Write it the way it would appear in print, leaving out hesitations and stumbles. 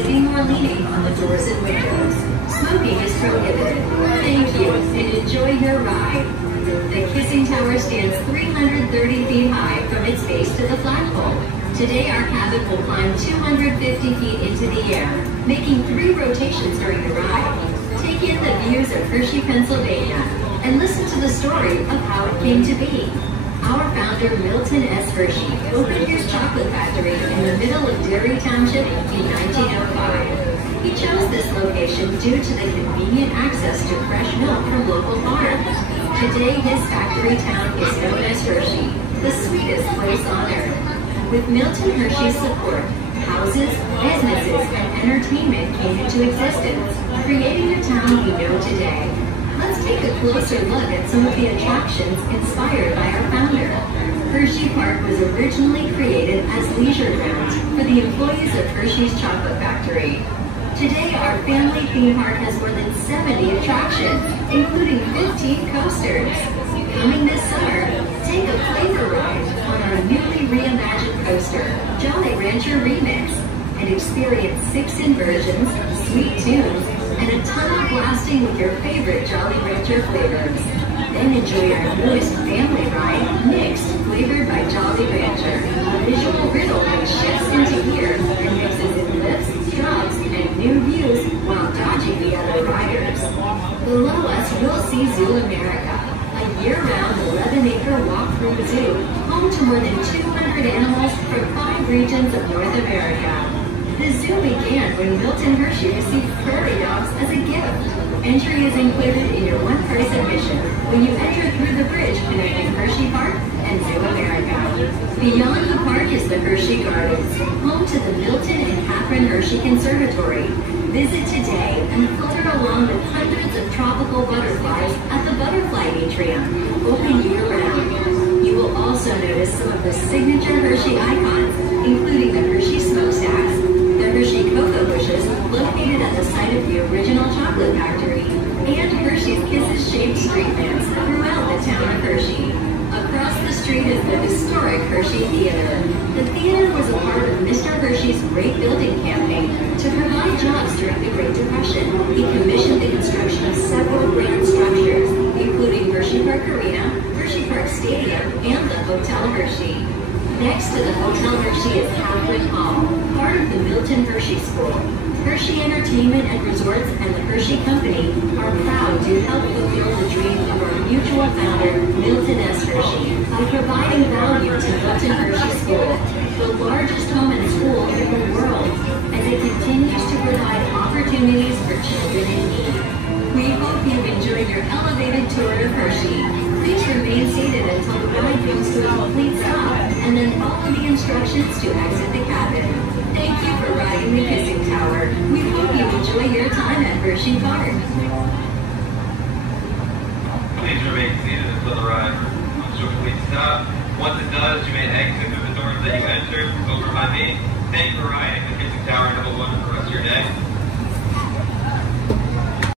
sitting or leaning on the doors and windows. Smoking is prohibited. Thank you, and enjoy your ride. The Kissing Tower stands 330 feet high from its base to the flagpole. Today our cabin will climb 250 feet into the air, making 3 rotations during the ride. Take in the views of Hershey, Pennsylvania, and listen to the story of how it came to be. Our founder, Milton S. Hershey, opened his chocolate factory in the middle of Derry Township in 1905. He chose this location due to the convenient access to fresh milk from local farms. Today, his factory town is known as Hershey, the sweetest place on earth. With Milton Hershey's support, houses, businesses, and entertainment came into existence, creating the town we know today. Let's take a closer look at some of the attractions inspired by our founder. Hersheypark was originally created as leisure grounds for the employees of Hershey's chocolate factory. Today, our family theme park has more than 70 attractions, including 15 coasters. Coming this summer, take a flavor ride on our newly reimagined coaster, Jolly Rancher Remix, and experience 6 inversions, sweet tunes, and a ton of blasting with your favorite Jolly Rancher flavors. Then enjoy our newest family ride, Mixed, flavored by Jolly Rancher, a visual riddle that shifts into gear and mixes in lifts, drops, and new views while dodging the other riders. Below us, you'll see Zoo America, a year-round 11-acre walk-through zoo, home to more than 200 animals from 5 regions of North America. The zoo began when Milton Hershey received prairie dogs as a gift. Entry is included in your one-price admission when you enter through the bridge connecting Hersheypark and Zoo America. Beyond the park is the Hershey Gardens, home to the Milton and Catherine Hershey Conservatory. Visit today and flutter along with hundreds of tropical butterflies at the Butterfly Atrium, open year-round. You will also notice some of the signature Hershey icons, including the Hershey smokestacks, the Hershey cocoa bushes located at the site of the original chocolate factory, and Hershey's Kisses-shaped street lamps throughout the town of Hershey. Across the street is the historic Hershey Theater. The theater was a part of Mr. Hershey's Great Building campaign to provide jobs during the Great Depression. He commissioned the construction of several grand structures, including Hersheypark Arena, Hersheypark Stadium, and the Hotel Hershey. Next to the Hotel Hershey is Catherine Hall, part of the Milton Hershey School. Hershey Entertainment and Resorts and the Hershey Company are proud to help fulfill the dream of our mutual founder, Milton S. Hershey, by providing value to Milton Hershey School, the largest home and school in the world, as it continues to provide opportunities for children in need. We hope you've enjoyed your elevated tour of Hershey. Please remain seated until the ride comes to a complete stop, and then follow the instructions to exit the cabin. Thank you for riding the Kissing Tower. We hope you enjoy your time at Hersheypark. Please remain seated until the ride comes to a complete stop. Once it does, you may exit through the doors that you entered. Over by me. Thank you for riding the Kissing Tower. Have a wonderful